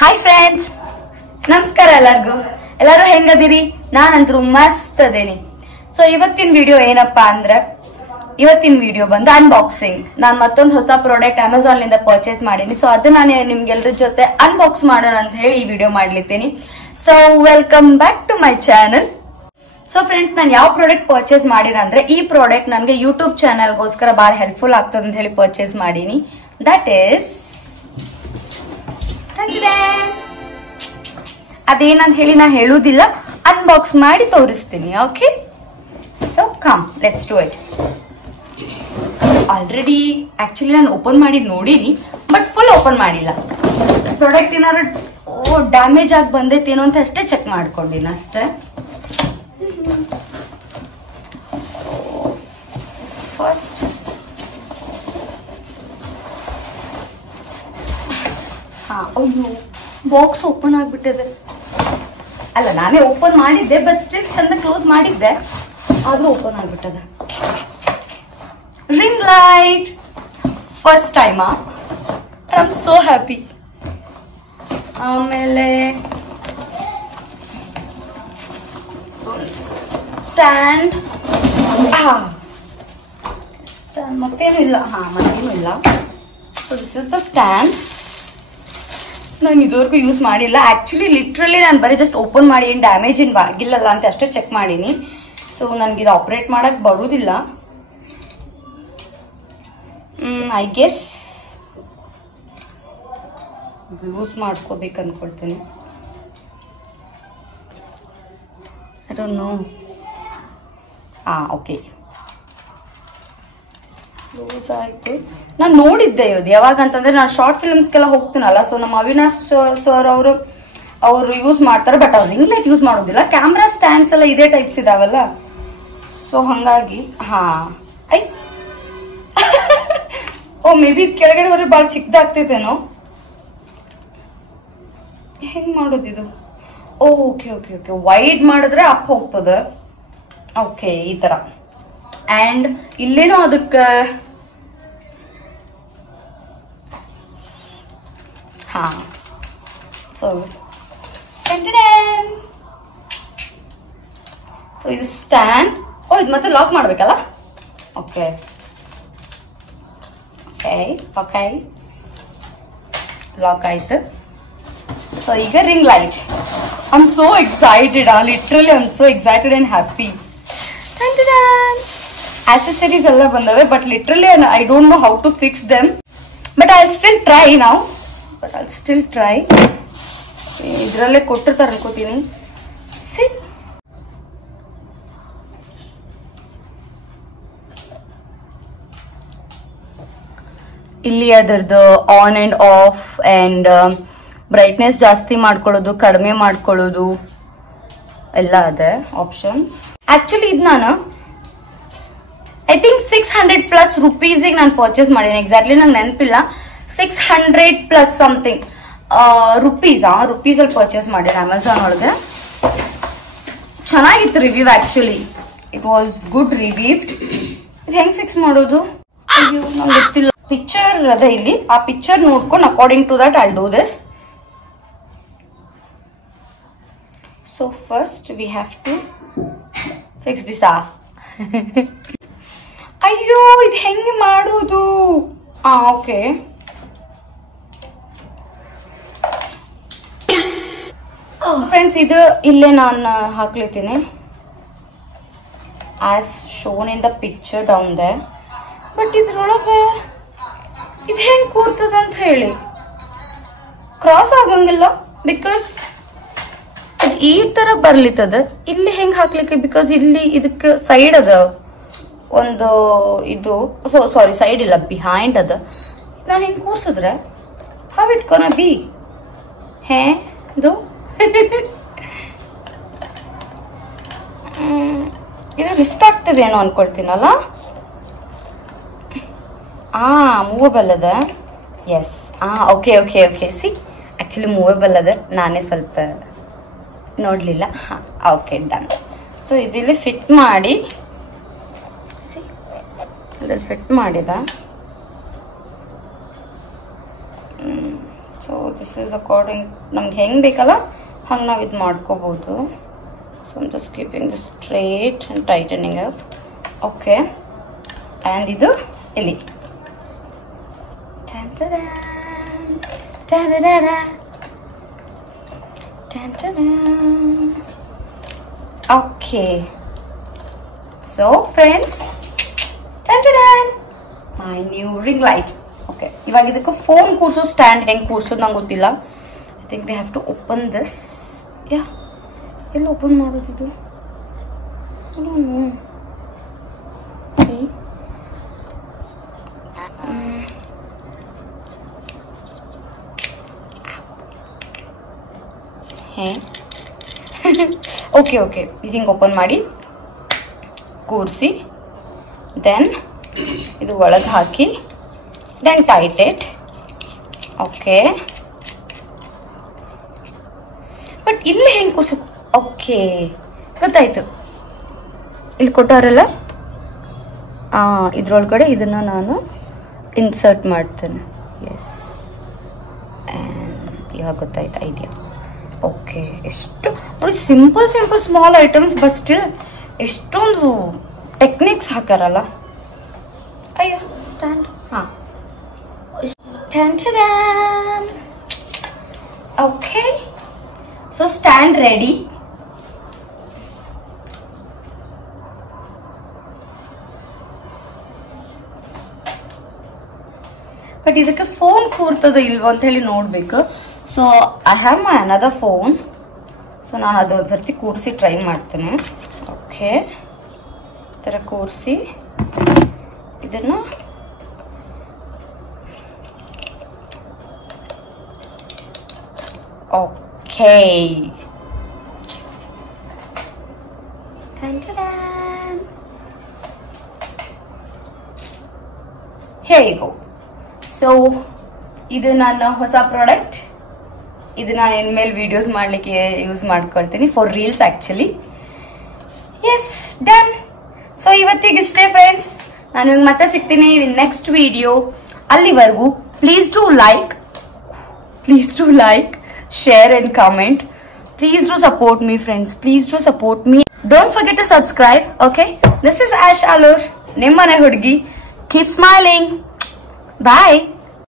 Hi friends, ನಮಸ್ಕಾರ ಎಲ್ಲರಿಗೂ. ಎಲ್ಲರೂ ಹೆಂಗದಿರಿ? ನಾನಂತರೂ ಮಸ್ತ್ ಅದೇನಿ. ಸೊ ಇವತ್ತಿನ ವಿಡಿಯೋ ಏನಪ್ಪಾ ಅಂದ್ರೆ, ಇವತ್ತಿನ ವಿಡಿಯೋ ಬಂದು ಅನ್ಬಾಕ್ಸಿಂಗ್. ನಾನು ಮತ್ತೊಂದು ಹೊಸ ಪ್ರಾಡಕ್ಟ್ ಅಮೆಝಾನ್ ಲಿಂದ ಪರ್ಚೇಸ್ ಮಾಡೀನಿ. ಸೊ ಅದನ್ನ ನಾನು ನಿಮ್ಗೆಲ್ಲರ ಜೊತೆ ಅನ್ಬಾಕ್ಸ್ ಮಾಡೋಣ ಅಂತ ಹೇಳಿ ಈ ವಿಡಿಯೋ ಮಾಡ್ಲಿತ್ತೀನಿ. So welcome back to my channel. So friends, ನಾನು ಯಾವ ಪ್ರಾಡಕ್ಟ್ ಪರ್ಚೇಸ್ ಮಾಡಿರ ಅಂದ್ರೆ, ಈ ಪ್ರಾಡಕ್ಟ್ ನನಗೆ ಯೂಟ್ಯೂಬ್ ಚಾನಲ್ಗೋಸ್ಕರ ಬಹಳ ಹೆಲ್ಪ್ಫುಲ್ ಆಗ್ತದೆ ಅಂತ ಹೇಳಿ ಪರ್ಚೇಸ್ ಮಾಡೀನಿ. ದಟ್ ಈಸ್ ಅದೇನಂತ ಹೇಳಿ ನಾ ಹೇಳುದಿಲ್ಲ, ಅನ್ಬಾಕ್ಸ್ ಮಾಡಿ ತೋರಿಸ್ತೀನಿ. Okay, so come let's do it. Already actually ನಾನು ಓಪನ್ ಮಾಡಿ ನೋಡೀನಿ, ಬಟ್ ಫುಲ್ ಓಪನ್ ಮಾಡಿಲ್ಲ. ಪ್ರಾಡಕ್ಟ್ ಏನಾದ್ರು ಡ್ಯಾಮೇಜ್ ಆಗಿ ಬಂದೈತೇನೋ ಅಂತ ಅಷ್ಟೇ ಚೆಕ್ ಮಾಡ್ಕೊಂಡಿನಿ ಅಷ್ಟೇ. ಫಸ್ಟ್ ಅಯ್ಯೋ, ಬಾಕ್ಸ್ ಓಪನ್ ಆಗ್ಬಿಟ್ಟಿದೆ. ಅಲ್ಲ, ನಾನೇ ಓಪನ್ ಮಾಡಿದ್ದೆ, ಬಟ್ ಸ್ಟಿಲ್ ಚಂದ ಕ್ಲೋಸ್ ಮಾಡಿದ್ದೆ, ಆದ್ರೂ ಓಪನ್ ಆಗ್ಬಿಟ್ಟದೆ. Ring light, first time. I am so happy. ಆಮೇಲೆ ಸ್ಟ್ಯಾಂಡ್, ಮತ್ತೇನು ಇಲ್ಲ. ಮತ್ತೇನು ಇಲ್ಲ. So this is the stand. ನಾನು ಇದುವರೆಗೂ ಯೂಸ್ ಮಾಡಿಲ್ಲ. ಆಕ್ಚುಲಿ ಲಿಟ್ರಲಿ ನಾನು ಬರೀ ಜಸ್ಟ್ ಓಪನ್ ಮಾಡಿ ಏನು ಡ್ಯಾಮೇಜ್ ಏನು ಆಗಿಲ್ಲಲ್ಲ ಅಂತ ಅಷ್ಟೇ ಚೆಕ್ ಮಾಡೀನಿ. ಸೊ ನನಗಿದು ಆಪ್ರೇಟ್ ಮಾಡಕ್ ಬರುವುದಿಲ್ಲ. ಐ ಗೆಸ್ ಯೂಸ್ ಮಾಡ್ಕೋಬೇಕು ಅನ್ಕೊಳ್ತೀನಿ. I don't know. Okay, loose ಆಯ್ತು. ನಾನು ನೋಡಿದ್ದೆ ಇದು ಯಾವಾಗ ಅಂತಂದ್ರೆ, ನಾನು ಶಾರ್ಟ್ ಫಿಲ್ಮ್ಸ್ಗೆಲ್ಲ ಹೋಗ್ತೀನಲ್ಲ. ಸೊ ನಮ್ಮ ಅವಿನಾಶ್ ಸರ್ ಅವರು ಯೂಸ್ ಮಾಡ್ತಾರೆ, ಬಟ್ ಅವ್ರು ರಿಂಗ್ ಲೈಟ್ ಯೂಸ್ ಮಾಡೋದಿಲ್ಲ. ಕ್ಯಾಮ್ರಾ ಸ್ಟ್ಯಾಂಡ್ಸ್ ಎಲ್ಲ ಇದೇ ಟೈಪ್ಸ್ ಇದಾವಲ್ಲ, ಸೊ ಹಂಗಾಗಿ ಓ ಮೇ ಬಿ ಕೆಳಗಡೆ ಹೋದ್ರೆ ಭಾಳ ಚಿಕ್ಕದಾಗ್ತೈತೇನೋ. ಹೆಂಗ್ ಮಾಡೋದಿದು? ಓಕೆ ಓಕೆ ಓಕೆ, ವೈಡ್ ಮಾಡಿದ್ರೆ ಅಪ್ ಹೋಗ್ತದೆ. ಓಕೆ, ಈ ತರ. ಅಂಡ್ ಇಲ್ಲೇನೋ ಅದಕ್ಕೆ ಸೊ ಇದು ಸ್ಟ್ಯಾಂಡ್. ಇದು ಮತ್ತೆ ಲಾಕ್ ಮಾಡ್ಬೇಕಲ್ಲ. ಓಕೆ ಓಕೆ ಓಕೆ, ಲಾಕ್ ಆಯ್ತು. ಸೊ ಈಗ ring light. I am so excited. Literally I am so excited and happy. Accessories ಎಲ್ಲ ಬಂದವೆ, but literally I don't know how to fix them, but I still try now. ಇದ್ರಲ್ಲೇ ಕೊಟ್ಟಿರ್ತಾರೆ ಅನ್ಕೋತೀನಿ. ಇಲ್ಲಿ ಅದರದ್ದು on and off and brightness ಜಾಸ್ತಿ ಮಾಡ್ಕೊಳ್ಳೋದು, ಕಡಿಮೆ ಮಾಡ್ಕೊಳ್ಳೋದು ಎಲ್ಲ ಅದೇ ಆಪ್ಷನ್ಸ್. ಆಕ್ಚುಲಿ ಇದು ನಾನು ಐ ಥಿಂಕ್ 600 ಪ್ಲಸ್ ರುಪೀಸಿಗೆ ನಾನು ಪರ್ಚೇಸ್ ಮಾಡೀನಿ. ಎಕ್ಸಾಕ್ಟ್ಲಿ ನಂಗೆ ನೆನಪಿಲ್ಲ. 600 ಪ್ಲಸ್ ಸಮಥಿಂಗ್ ರುಪೀಸಲ್ಲಿ ಪರ್ಚೇಸ್ ಮಾಡಿದೆ ಅಮೆಝಾನ್ ಒಳಗೆ. ಚೆನ್ನಾಗಿತ್ತು review. Actually it was good review. ಇದು ಹೆಂಗ್ ಫಿಕ್ಸ್ ಮಾಡೋದು? ಅಯ್ಯೋ, ನಂಗೆ ಗೊತ್ತಿಲ್ಲ. ಪಿಕ್ಚರ್ ಅದ ಇಲ್ಲಿ, ಆ ಪಿಕ್ಚರ್ ನೋಡ್ಕೊಂಡು according to that I do this. So first we have to fix this. ಅಯ್ಯೋ, ಇದು ಹೆಂಗೆ ಮಾಡೋದು? ಓಕೆ, ಫ್ರೆಂಡ್ಸ್, ಇದು ಇಲ್ಲೇ ನಾನು ಹಾಕ್ಲಿತೀನಿ as shown in the picture down there. But ಇದ್ರೊಳಗೆ ಇದು ಹೆಂಗೆ ಕೂರ್ತದ ಅಂತ ಹೇಳಿ ಕ್ರಾಸ್ ಆಗಂಗಿಲ್ಲ, ಬಿಕಾಸ್ ಈ ತರ ಬರ್ಲಿತ್ತದ. ಇಲ್ಲಿ ಹೆಂಗ್ ಹಾಕ್ಲಿಕ್ಕೆ? ಬಿಕಾಸ್ ಇಲ್ಲಿ ಇದಕ್ಕೆ ಸೈಡ್ ಅದ ಒಂದು, ಇದು ಸಾರಿ ಸೈಡ್ ಇಲ್ಲ, ಬಿಹೈಂಡ್ ಅದ. ನಾನು ಹೆಂಗ್ ಕೂರ್ಸಿದ್ರೆ ಹೌ ಇಟ್ ಗೋನ ಬಿ? ಇದು ಇದು ಲಿಫ್ಟ್ ಆಗ್ತದೆ ಏನೋ ಅನ್ಕೊಳ್ತೀನಲ್ಲ. ಮೂವೇಬಲ್ ಅದ. Yes, okay okay okay. See, actually movable ಅದ, ನಾನೇ ಸ್ವಲ್ಪ ನೋಡ್ಲಿಲ್ಲ. Okay, done. ಸೊ ಇದಿಲ್ಲಿ ಫಿಟ್ ಮಾಡಿ, ಇದ್ರಲ್ಲಿ ಫಿಟ್ ಮಾಡಿದ. So so this is according ನಮ್ಗೆ ಹೆಂಗೆ ಬೇಕಲ್ಲ ಹಂಗೆ ನಾವು ಇದು ಮಾಡ್ಕೋಬಹುದು. So I'm just keeping this straight and tightening up. Okay, and ಇದು ಇಲ್ಲಿ okay. So friends, my new ring light. Okay, ಇವಾಗ ಇದಕ್ಕೆ ಫೋನ್ ಕೂರ್ಸೋ ಸ್ಟ್ಯಾಂಡ್ ಹೆಂಗೆ ಕೂರ್ಸೋದು ನಂಗೆ ಗೊತ್ತಿಲ್ಲ. I think we have to open this. Yeah, ಎಲ್ಲ ಓಪನ್ ಮಾಡೋದಿದು? ಓಕೆ ಓಕೆ, ಇದು ಹಿಂಗೆ ಓಪನ್ ಮಾಡಿ ಕೂರಿಸಿ, ದೆನ್ ಇದು ಒಳಗೆ ಹಾಕಿ, then tight it. Okay, but ಇಲ್ಲಿ ಹೆಂಗೆ ಕೂರ್ಸೋದು? ಓಕೆ, ಗೊತ್ತಾಯ್ತು. ಇಲ್ಲಿ ಕೊಟ್ಟವರಲ್ಲ, ಇದ್ರೊಳಗಡೆ ಇದನ್ನು ನಾನು ಇನ್ಸರ್ಟ್ ಮಾಡ್ತೇನೆ. ಎಸ್, ಆ್ಯಂಡ್ ಇವಾಗ ಗೊತ್ತಾಯ್ತು ಐಡಿಯಾ. ಓಕೆ, ಎಷ್ಟು ನೋಡಿ, simple simple small items, but still ಎಷ್ಟೊಂದು ಟೆಕ್ನಿಕ್ಸ್ ಹಾಕಾರಲ್ಲ. ಅಯ್ಯೋ, ಸ್ಟ್ಯಾಂಡ್. ಹಾಂ, okay, so stand ready. But ಇದಕ್ಕೆ ಫೋನ್ ಕೂರ್ತದ ಇಲ್ವೋ ಅಂತ ಹೇಳಿ ನೋಡ್ಬೇಕು. So I have my another phone. So ನಾನು ಅದು ಒಂದು ಸರ್ತಿ ಕೂರಿಸಿ ಟ್ರೈ ಮಾಡ್ತೇನೆ. ಓಕೆ, ಈ ಥರ ಕೂರಿಸಿ ಇದನ್ನು okay, here you go. So ಇದು ನನ್ನ ಹೊಸ ಪ್ರಾಡಕ್ಟ್. ಇದು ನಾನು ಇನ್ಮೇಲೆ ವಿಡಿಯೋಸ್ ಮಾಡ್ಲಿಕ್ಕೆ ಯೂಸ್ ಮಾಡ್ಕೊಳ್ತೀನಿ, for reels actually. Yes, done. So ಇವತ್ತಿಗಿಷ್ಟೇ ಫ್ರೆಂಡ್ಸ್. ನಾನು ಇವಾಗ ಮತ್ತೆ ಸಿಗ್ತೀನಿ ನೆಕ್ಸ್ಟ್ ವಿಡಿಯೋ. ಅಲ್ಲಿವರೆಗೂ please do like, share and comment. Please do support me, friends. Please do support me. Don't forget to subscribe. Okay, this is Ash Alur, Nimmane Hudgi. Keep smiling. Bye.